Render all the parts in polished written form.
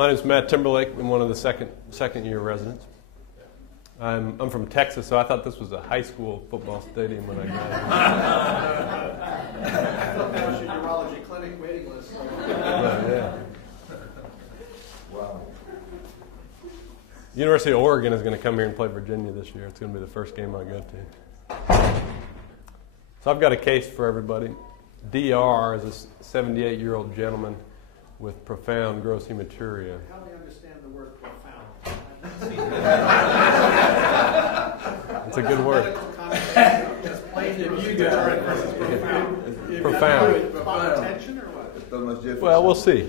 My name is Matt Timberlake. I'm one of the second year residents. I'm from Texas, so I thought this was a high school football stadium when I got here. I thought that was your urology clinic waiting list. Yeah. Wow. University of Oregon is going to come here and play Virginia this year. It's going to be the first game I go to. So I've got a case for everybody. DR is a 78-year-old gentleman with profound gross hematuria. How do you understand the word profound? It's a good word. Profound. Profound attention or what? Well, we'll see.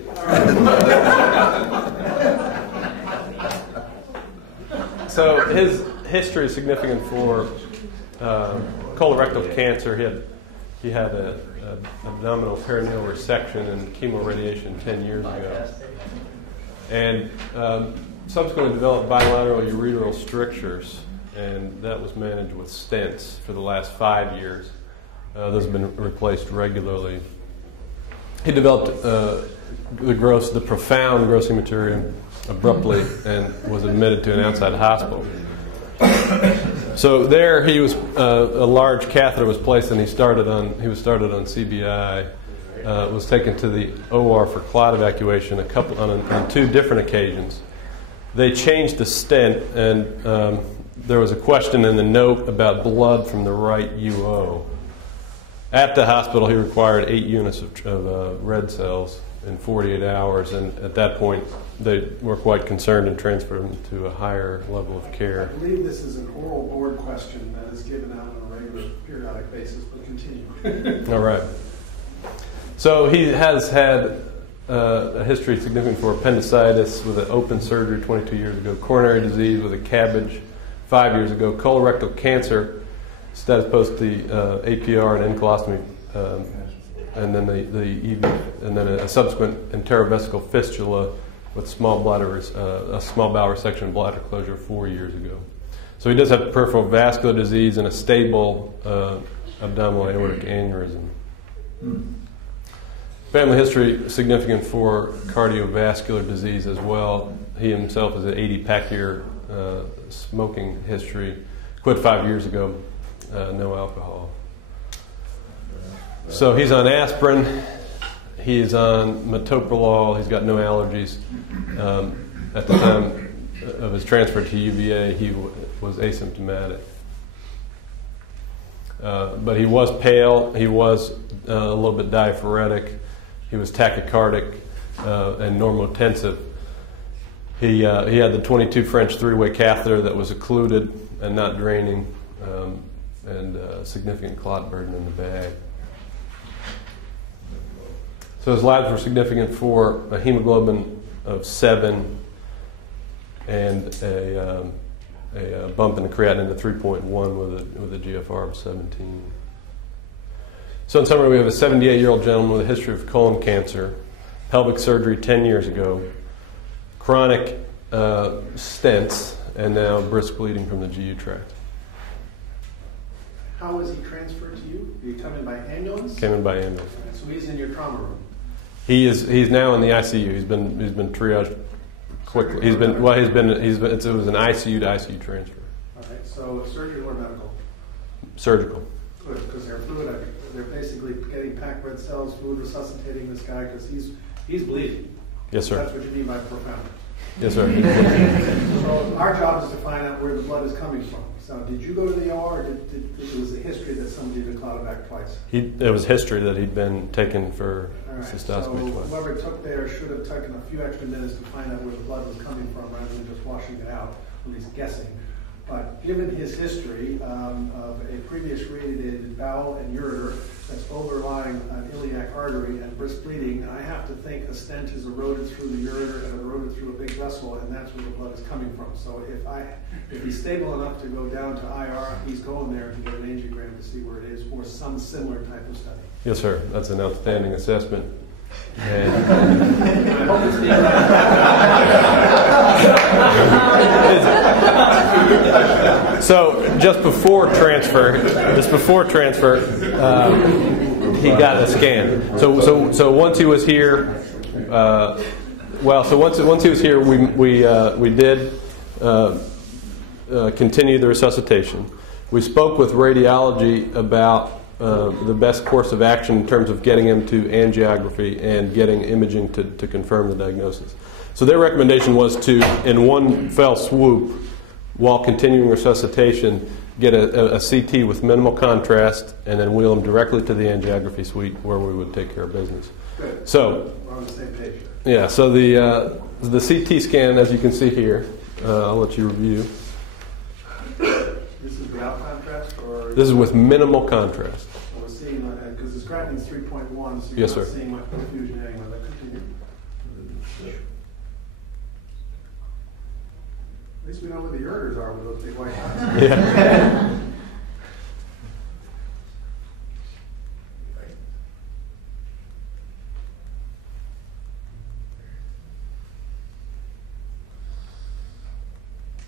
So his history is significant for colorectal cancer. He had an abdominal perineal resection and chemoradiation 10 years ago. And subsequently developed bilateral ureteral strictures, and that was managed with stents for the last 5 years. Those have been replaced regularly. He developed the profound gross hematuria abruptly and was admitted to an outside hospital. So there, he was a large catheter was placed, and he was started on CBI. Was taken to the OR for clot evacuation on 2 different occasions. They changed the stent, and there was a question in the note about blood from the right UO. At the hospital, he required 8 units of red cells in 48 hours, and at that point, they were quite concerned and transferred him to a higher level of care. I believe this is an oral board question that is given out on a regular, periodic basis, but continue. All right. So he has had a history significant for appendicitis with an open surgery 22 years ago, coronary disease with a cabbage 5 years ago, colorectal cancer, status post the APR and encolostomy, and then the EV, and then a subsequent enterovesical fistula with a small bowel resection and bladder closure 4 years ago. So he does have peripheral vascular disease and a stable abdominal aortic aneurysm. Family history significant for cardiovascular disease as well. He himself has an 80-pack-year smoking history. Quit 5 years ago. No alcohol. So he's on aspirin. He's on metoprolol. He's got no allergies. At the time of his transfer to UVA, he was asymptomatic. But he was pale. He was a little bit diaphoretic. He was tachycardic and normotensive. He had the 22 French 3-way catheter that was occluded and not draining, and significant clot burden in the bag. So his labs were significant for a hemoglobin of 7 and a bump in the creatinine to 3.1 with a GFR of 17. So in summary, we have a 78-year-old gentleman with a history of colon cancer, pelvic surgery 10 years ago, chronic stents, and now brisk bleeding from the GU tract. How was he transferred to you? Did he come in by ambulance? Came in by ambulance. So he's in your trauma room. He's now in the ICU. He's been triaged quickly. It was an ICU to ICU transfer. All right. So surgery or medical? Surgical. Good, because they're basically getting packed red cells, fluid resuscitating this guy because he's bleeding. Yes, sir. That's what you mean by profound. Yes, sir. So our job is to find out where the blood is coming from. So did you go to the OR, or it was a history that somebody did clot back twice? It was history that he'd been taken for cystostomy so twice. Whoever took there should have taken a few extra minutes to find out where the blood was coming from rather than just washing it out, at least guessing. But given his history of a previous radiated bowel and ureter that's overlying an iliac artery and brisk bleeding, I have to think a stent is eroded through the ureter and eroded through a big vessel, and that's where the blood is coming from. So if he's stable enough to go down to IR, he's going there to get an angiogram to see where it is, or some similar type of study. Yes, sir. That's an outstanding assessment. So just before transfer, he got a scan. So once he was here, Well, so once he was here, we did continue the resuscitation. We spoke with radiology about the best course of action in terms of getting him to angiography and getting imaging to confirm the diagnosis. So their recommendation was to, in one fell swoop, while continuing resuscitation, get a CT with minimal contrast and then wheel him directly to the angiography suite where we would take care of business. Good. So, we're on the same page. yeah, so the CT scan, as you can see here, I'll let you review. This is without contrast, or This is with minimal contrast. we're seeing because his creatinine is 3.1, so you're Yes, not sir. seeing much confusion anyway. Let's continue. At least we know where the ureters are with those big white dots. Yeah.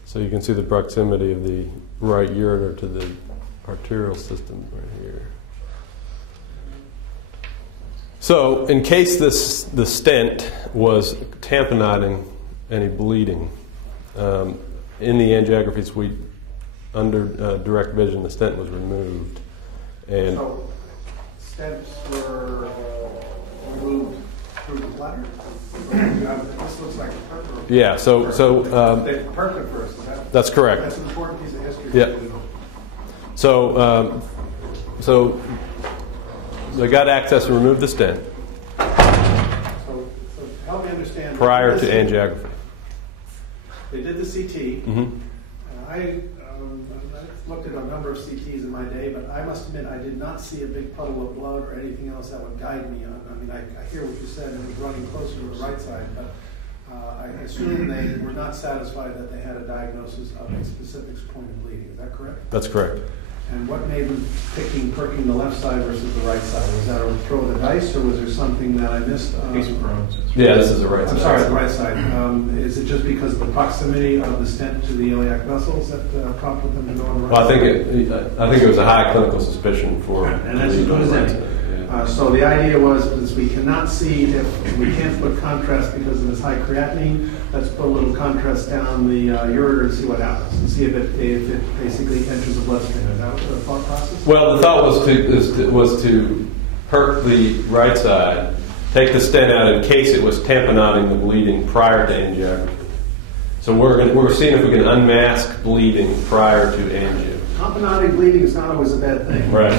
So you can see the proximity of the right ureter to the arterial system right here. So in case the stent was tamponading any bleeding, in the angiography suite, under direct vision, the stent was removed. And So stents were removed through the bladder? This looks like a perk. yeah, so They perked it first. that's correct. That's an important piece of history. Yeah. So they got access and removed the stent So help me understand. prior to angiography. They did the CT. Mm-hmm. I looked at a number of CTs in my day, but I must admit I did not see a big puddle of blood or anything else that would guide me. I mean, I hear what you said, and it was running closer to the right side, but I assume they were not satisfied that they had a diagnosis of a specific point of bleeding. Is that correct? That's correct. And what made them perking the left side versus the right side? Was that a throw of the dice, or was there something that I missed? Yeah, this is the right I'm side. sorry, the right side. Is it just because of the proximity of the stent to the iliac vessels that prompted them to go on the right Well, side? I think it was a high clinical suspicion for. And that's as good as any. So the idea was we cannot see if we can't put contrast because of this high creatinine. Let's put a little contrast down the ureter and see what happens, and see if it basically enters the bloodstream. Is that the thought process? Well, the thought was to perk the right side, take the stent out in case it was tamponading the bleeding prior to angiography. So we're seeing if we can unmask bleeding prior to angio. Tamponading bleeding is not always a bad thing. Right.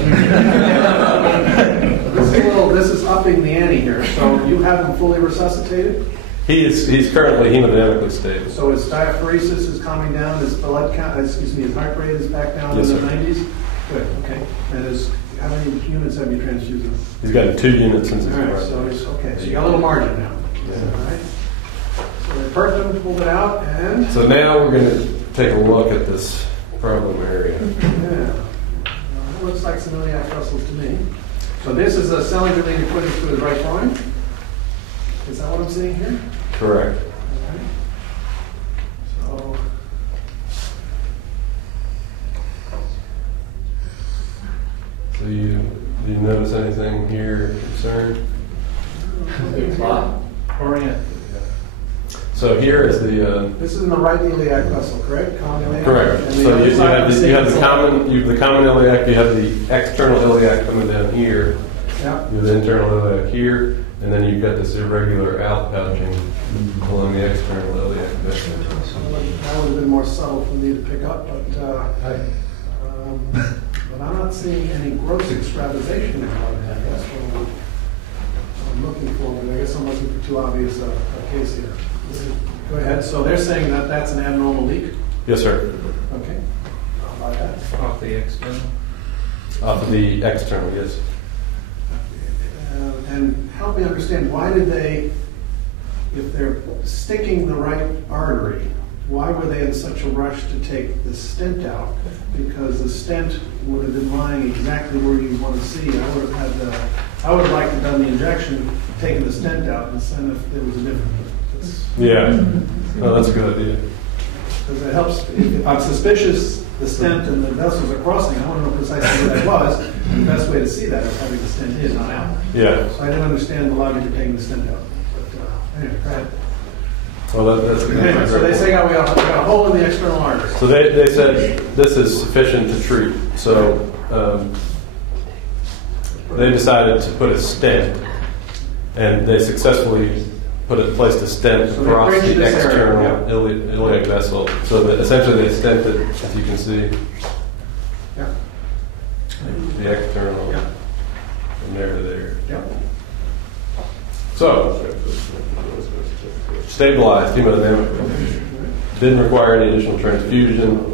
This is upping the ante here. So you have him fully resuscitated. He's currently hemodynamically stable. So his diaphoresis is calming down. His blood count, his heart rate is back down Yes, in the sir. 90s. Good. Okay. And how many units have you transfused him? He's got 2 units since his All right. birth. So he's okay. So you got a little margin now. Yeah. All right. So they perked him, pulled it out, and So now we're going to take a look at this problem area. yeah. It looks like some iliac vessels to me. So this is a cellular-related footage to his right groin. Is that what I'm seeing here? Correct. All right. So do you notice anything here concern? Orient. So here is the This is in the right iliac vessel, correct? Common iliac? correct. And the So other you side have is the, you have same the common iliac. You have the external iliac coming down here. Yeah. You have the internal iliac here, and then you've got this irregular outpouching along the external iliac vessel. That would have been more subtle for me to pick up, but I'm not seeing any gross extravasation in blood. That's what I'm looking for, but I guess I'm looking for too obvious a case here. Go ahead. So they're saying that that's an abnormal leak? Yes, sir. Okay. I'll buy that. Off the external. Off of the external, yes. And help me understand, why did they, if they're sticking the right artery, why were they in such a rush to take the stent out? Because the stent would have been lying exactly where you want to see. I would have liked to have done the injection, taken the stent out, and seen if there was a difference. Yeah. Oh, that's a good idea. Because it helps. If I'm suspicious the stent and the vessels are crossing, I want to know precisely where that was. And the best way to see that is having the stent in, not out. Yeah. So I didn't understand the logic of taking the stent out. But anyway, go ahead. Well, that's Anyway, so they say we got a hole in the external artery. So they said this is sufficient to treat. So they decided to put a stent, and they successfully placed a stent across the external iliac vessel. So that essentially they stented, as you can see, the external from there to there. So, stabilized hemodynamically. Didn't require any additional transfusion.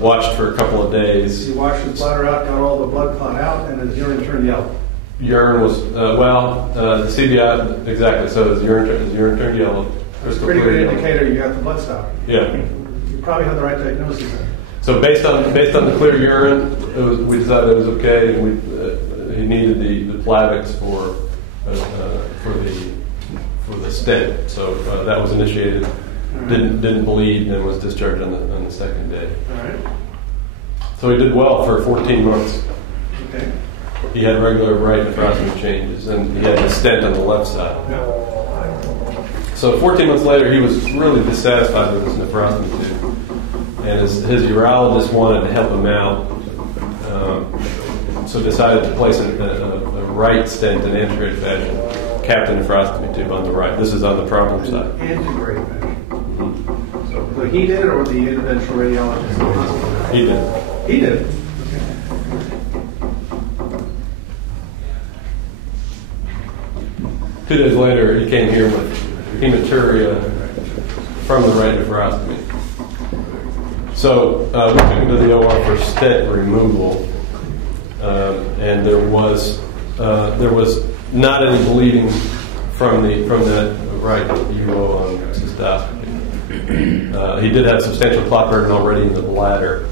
Watched for a couple of days. He washed his bladder out, got all the blood clot out, and his urine turned yellow. Urine was, the CBI, exactly, so his urine turned yellow. It's a pretty good indicator you got the blood stop. Yeah. You probably had the right diagnosis then. So based on the clear urine, we decided it was okay, and he needed the Plavix for the stent. So that was initiated. Didn't bleed, and was discharged on the second day. All right. So he did well for 14 months. Okay. He had regular right nephrostomy changes, and he had a stent on the left side. So 14 months later, he was really dissatisfied with his nephrostomy tube, and his urologist wanted to help him out, so decided to place a right stent in antegrade fashion, capped the nephrostomy tube on the right. This is on the problem side. Antegrade fashion. So he did it, or the interventional radiologist? He did. He did. 2 days later, he came here with hematuria from the right nephrostomy. So we took him to the OR for stent removal, and there was not any bleeding from the right UVA on cystoscopy. He did have substantial clot burden already in the bladder.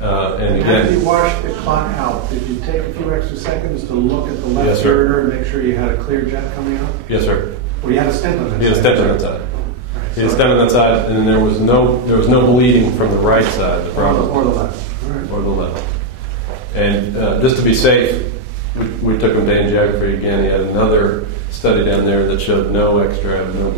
And again, after you washed the clot out, did you take a few extra seconds to look at the left ureter and make sure you had a clear jet coming out? Yes, sir. Well, you had a stent on that side. He had a stent on that side. Right, he had a stent on that side, and there was no bleeding from the right side. The problem, or the left, right. Or the left. And just to be safe, we took him to angiography again. He had another study down there that showed no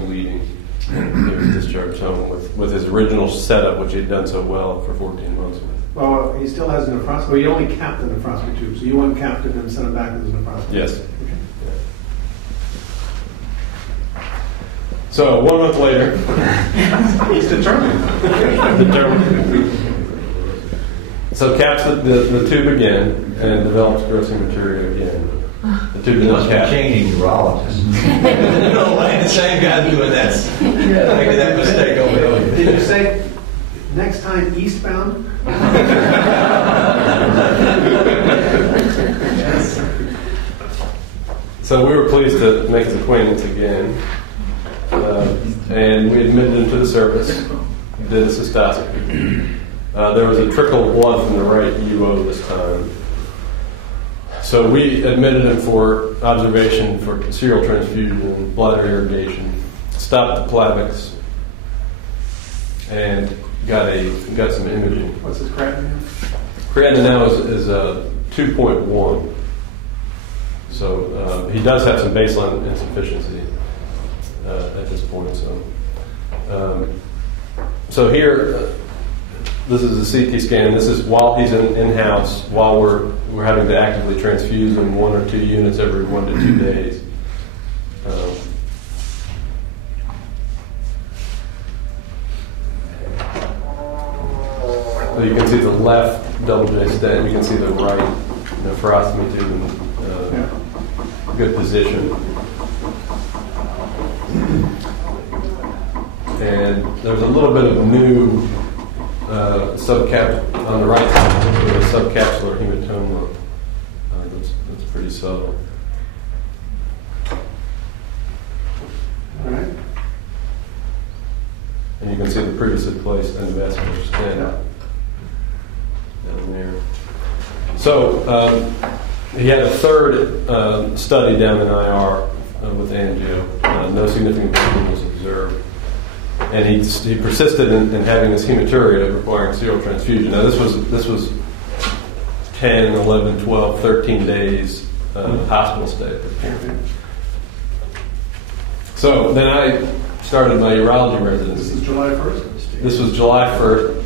bleeding. He was discharged home with his original setup, which he had done so well for 14 months with. Well, he still has a nephrostomy. Well, you only capped the nephrostomy tube, so you uncapped it and sent it back to the nephrostomy. Yes. Okay. So 1 month later, he's determined. So caps the tube again and develops gross hematuria again. The tube is not capped. Changing urologist. No way, the same guy doing that. Making that mistake over there. Did you say next time eastbound? So we were pleased to make his acquaintance again, and we admitted him to the service, did a cystoscopy. There was a trickle of blood from the right UO this time. So we admitted him for observation for serial transfusion, bladder irrigation, stopped the Plavix, and got some imaging. What's his creatinine? Creatinine now is 2.1. So he does have some baseline insufficiency at this point. So here, this is a CT scan. This is while he's in-house, while we're having to actively transfuse him 1 or 2 units every 1 to 2 days. So you can see the left double J stent. You can see the right nephrostomy tube in good position. And there's a little bit of new subcap on the right side, with a subcapsular hematoma. That's pretty subtle. All right. And you can see the previously placed endovascular stent down there. So he had a third study down in IR with angio. No significant bleeding was observed. And he persisted in having this hematuria requiring serial transfusion. Now this was 10, 11, 12, 13 days hospital stay. So then I started my urology This residency. is July 1st? This was July 1st.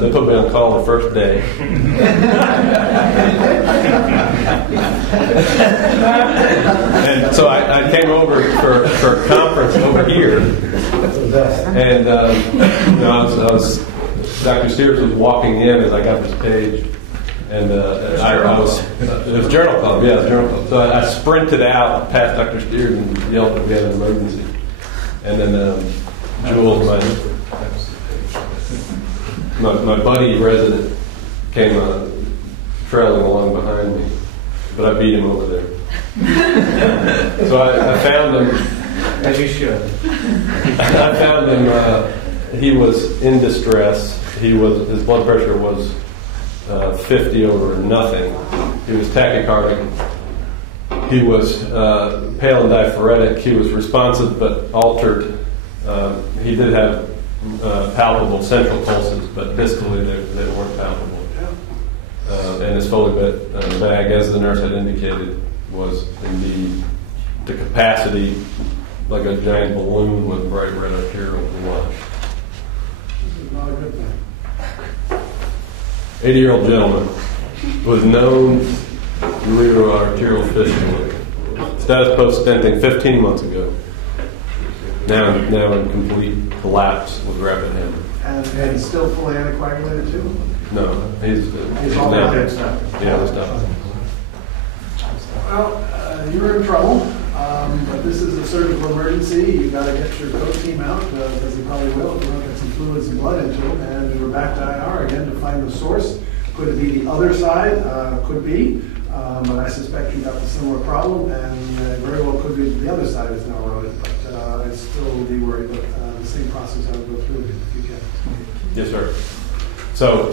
They put me on call the first day. And so I came over for a conference over here. And Dr. Steers was walking in as I got this page. And I was, it was Journal Club, yeah, it was Journal Club. So I sprinted out past Dr. Steers and yelled that we had an emergency. And then Jules, my buddy resident, came trailing along behind me, but I beat him over there. So I found him. As you should. I found him. He was in distress. His blood pressure was 50 over nothing. He was tachycardic. He was pale and diaphoretic. He was responsive but altered. He did have palpable central pulses, but distally they weren't palpable. And his Foley bag, as the nurse had indicated, was indeed the capacity like a giant balloon with bright red arterial blood. This is not a good thing. 80-year-old gentleman with known ureteroarterial fistula. Status post stenting 15 months ago. Now in complete collapse with rapid hemorrhage. And he's still fully anticoagulated too? No, he's all now. dead stuff. Yeah, that's tough. Well, you're in trouble, but this is a surgical emergency. You've got to get your coat team out, because they probably will, if you don't get some fluids and blood into them. And we're back to IR again to find the source. Could it be the other side? Could be. But I suspect you got a similar problem, and very well could be the other side is now eroded. But I'd still be worried, but the same process I would go through if you can. Yes, sir. So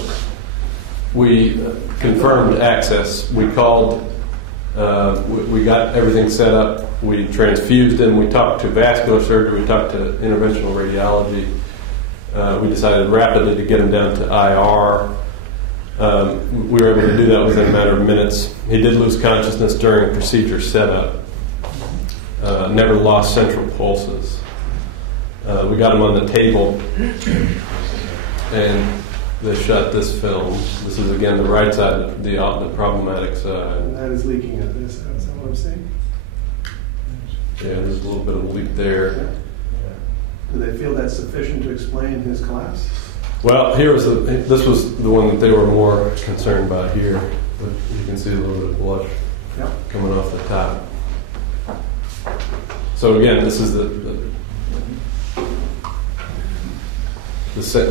we confirmed access. We called. We got everything set up. We transfused him. We talked to vascular surgery. We talked to interventional radiology. We decided rapidly to get him down to IR. We were able to do that within a matter of minutes. He did lose consciousness during procedure setup. Never lost central pulses. We got him on the table, and they shot this film. This is again the right side, the problematic side. And that is leaking at this. Is that what I'm saying? Yeah, there's a little bit of a leak there. Yeah. Do they feel that's sufficient to explain his collapse? Well, this was the one that they were more concerned about here. But you can see a little bit of blood coming off the top. So again, this is the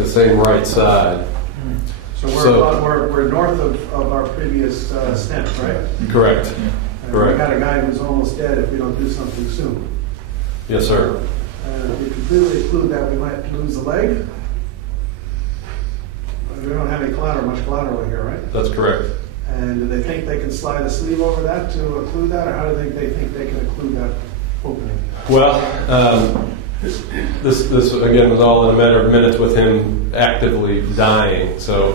same right side. So we're north of our previous stent, right? Correct. And Correct. we got a guy who's almost dead if we don't do something soon. Yes, sir. And if we completely exclude that, we might lose the leg. We don't have any much collateral here, right? That's correct. And do they think they can slide a sleeve over that to occlude that, or how do they think they can occlude that opening? Well, this again was all in a matter of minutes with him actively dying. So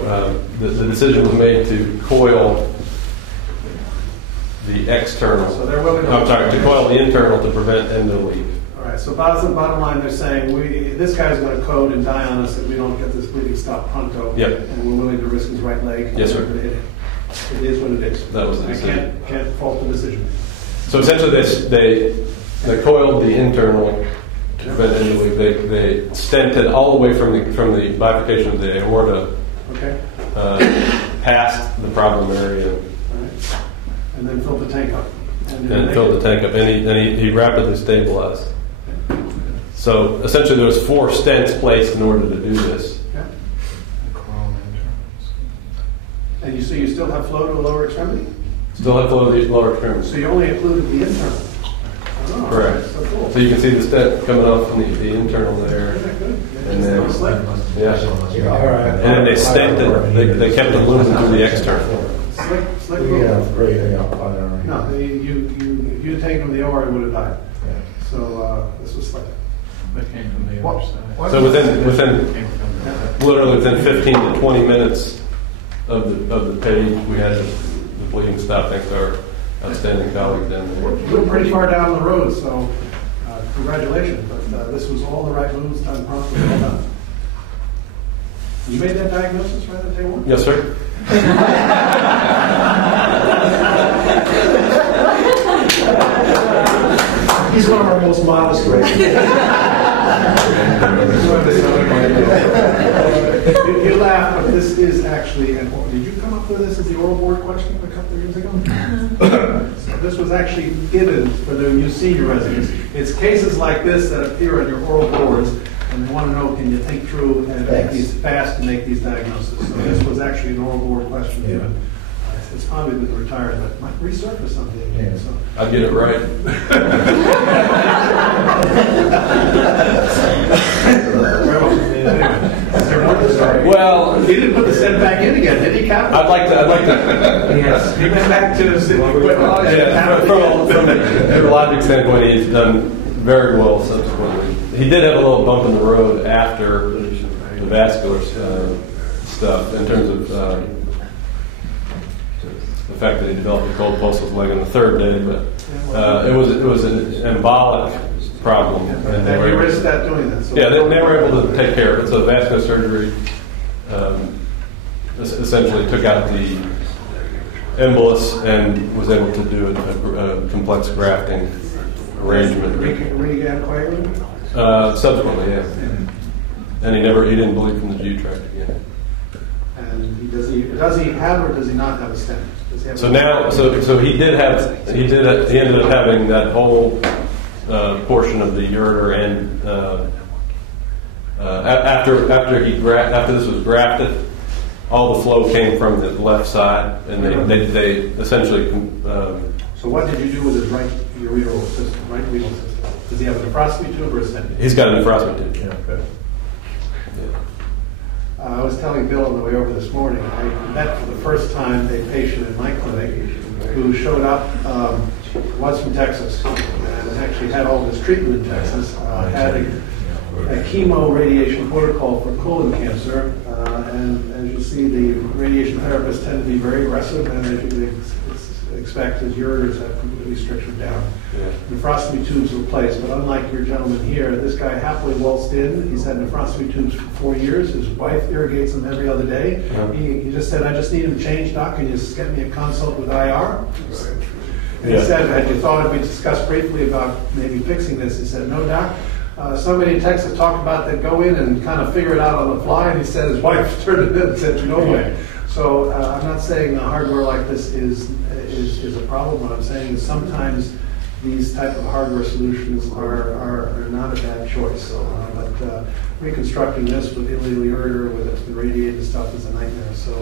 the decision was made to coil the external. So they're willing to. I'm sorry, to coil the internal to prevent endoleak. All right. So bottom line, they're saying this guy's going to code and die on us if we don't get this bleeding stopped pronto. Yep. And we're willing to risk his right leg. Yes, sir. It is what it is. That was the decision. I can't fault the decision. So essentially, they coiled the internal to prevent endoleak. They stented all the way from the bifurcation of the aorta past the problem area. All right. And then filled the tank up. And filled the tank up, and he rapidly stabilized. So essentially, there was 4 stents placed in order to do this. Yeah. And you still have flow to the lower extremity? Still have flow to the lower extremity. So you only included the internal? Oh, Correct. So cool. So you can see the stent coming off from the internal there. Isn't that good? And then, Slick. and then they stented. They kept the lumen to the external. Slick. No, if you had taken him to the OR, he would have died. So this was slick. That came from the other side. So literally within 15 to 20 minutes of the page, we had the bleeding stop thanks to our outstanding colleagues down there. We're pretty far down the road, so congratulations, but this was all the right moves done properly. Well done. You made that diagnosis right at day one? Yes, sir. He's one of our most modest races. You laugh, but this is actually, and did you come up with this as the oral board question a couple of years ago? So this was actually given for the new senior residents. It's cases like this that appear on your oral boards, and they want to know, can you think through and make these fast to make these diagnoses? So this was actually an oral board question given. It's probably been retired, but it might resurface someday again. So. I'll get it right. Well, he didn't put the stent back in again, did he, Captain? I'd like to. Yes. He went back to the from a urologic standpoint, he's done very well subsequently. He did have a little bump in the road after the vascular stuff in terms of the fact that he developed a cold pulse of his leg on the third day, but it was an embolic problem. And they risked that doing that. So yeah, they were able to take care of it. So vascular surgery essentially took out the embolus and was able to do a complex grafting arrangement. Subsequently, yeah. And he didn't bleed from the G tract again. And does he have or does he not have a stent? So now, so he ended up having that whole portion of the ureter and after this was grafted, all the flow came from the left side, and they essentially. So what did you do with his right ureteral system, right renal system? Does he have a nephrostomy tube or a stent? He's got a nephrostomy tube. Yeah, good. I was telling Bill on the way over this morning, I met for the first time a patient in my clinic who showed up, was from Texas, and actually had all of his treatment in Texas, had a chemo radiation protocol for colon cancer, and as you see, the radiation therapists tend to be very aggressive, and as you expect, his ureters have completely strictured down. Yeah. Nephrostomy tubes were placed, but unlike your gentleman here, this guy happily waltzed in. He's had nephrostomy tubes for 4 years. His wife irrigates him every other day. Yeah. He just said, I just need him changed, doc. Can you just get me a consult with IR? And he said, had you thought we discussed briefly about maybe fixing this? He said, no, doc. Somebody in Texas talked about that, go in and kind of figure it out on the fly, and he said his wife turned it in and said, no way. So I'm not saying hardware like this is a problem. What I'm saying is sometimes these type of hardware solutions are not a bad choice. But reconstructing this with illegal ureter, with the radiated stuff, is a nightmare. So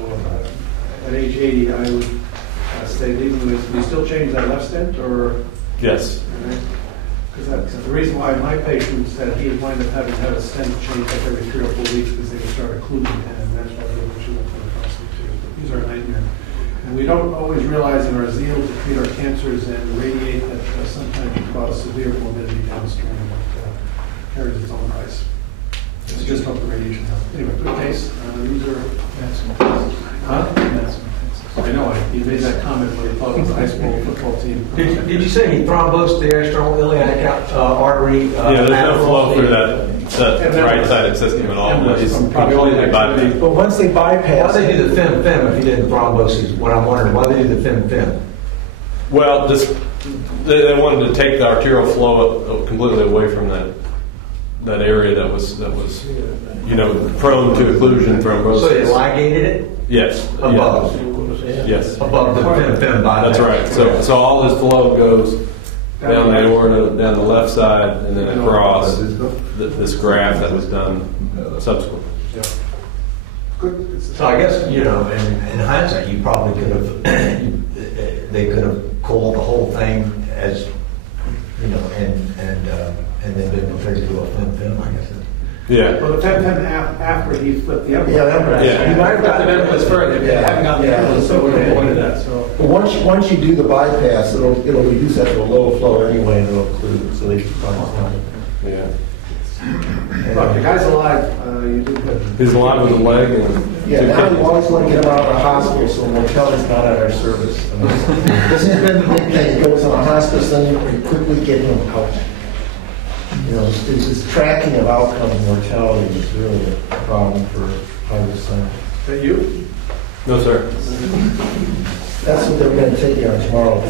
at age 80, I would stay leaving with. Do you still change that left stent, or? Yes. Because that's the reason why my patient said he would wind up having to have a stent changed like every 3 or 4 weeks because they would start occluding, and that's why they would shoot up for the prostate too. But these are a nightmare. And we don't always realize in our zeal to treat our cancers and radiate that sometimes it causes severe morbidity downstream, but carries its own price. So just hope the radiation helps. Anyway, good case. These are... Huh? I know, he made that comment when he thought it was a high school football team. Did you say he thrombosed the external iliac artery? Yeah, there's no flow through that right-sided system at all. He's completely bypassed. But once they bypass... Why they do the fem-fem if he didn't thrombose is what I'm wondering. Why they do the fem-fem? Well, they wanted to take the arterial flow completely away from that area that was prone to occlusion, thrombosis. So they ligated it? Yes. Above. Yeah. Yes. Above the fem bypass. That's right. So all his flow goes down the aorta, down the left side, and then across this graft that was done subsequently. Yeah. Good. So I guess, in hindsight, you probably could have, they could have called the whole thing as, and then been prepared to do a fem, I guess. Yeah. Well, the fem after he flipped the embolus. Yeah, He might have got the embolus further. Yeah. Haven't got the embolus, so we're going to avoid that. So. But once you do the bypass, it'll reduce that to a lower flow anyway, and it'll occlude, so they should probably. Yeah. Look, the guy's alive. You did good. He's alive with a leg and. Yeah, now we always want to get him out of the hospital, so mortality's not at our service. This has been the big thing. He goes on a hospice, then we quickly get him out. You know, this tracking of outcomes, mortality is really a problem for private centers. Is that you? No, sir. That's what they're going to take you on tomorrow.